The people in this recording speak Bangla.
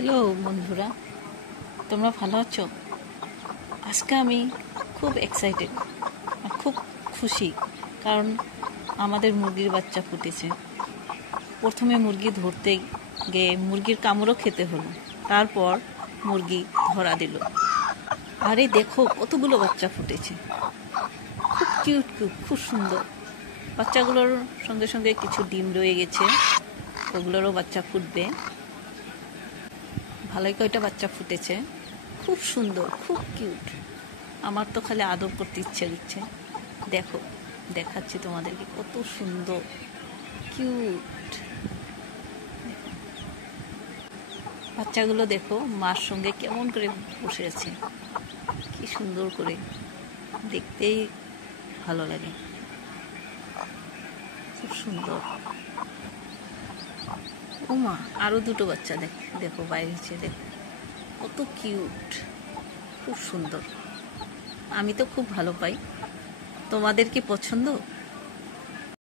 হ্যালো বন্ধুরা, তোমরা ভালো আছো? আজকে আমি খুব এক্সাইটেড আর খুব খুশি, কারণ আমাদের মুরগির বাচ্চা ফুটেছে। প্রথমে মুরগি ধরতে গিয়ে মুরগির কামড়ও খেতে হলো, তারপর মুরগি ধরা দিল। আরে দেখো কতগুলো বাচ্চা ফুটেছে, খুব কিউট কিউট, খুব সুন্দর। বাচ্চাগুলোর সঙ্গে সঙ্গে কিছু ডিম রয়ে গেছে, ওগুলোরও বাচ্চা ফুটবে। ভালোই কয়টা বাচ্চা ফুটেছে, খুব সুন্দর, খুব কিউট। আমার তো খালি আদর করতে ইচ্ছে দিচ্ছে। দেখো, দেখাচ্ছি তোমাদেরকে, কত সুন্দর কিউট। বাচ্চাগুলো দেখো মার সঙ্গে কেমন করে বসে আছে, কি সুন্দর করে, দেখতেই ভালো লাগে, খুব সুন্দর। ওমা, আরো দুটো বাচ্চা দেখো বাইরে হচ্ছে, দেখো কত কিউট, খুব সুন্দর। আমি তো খুব ভালো পাই। তোমাদের কি পছন্দ?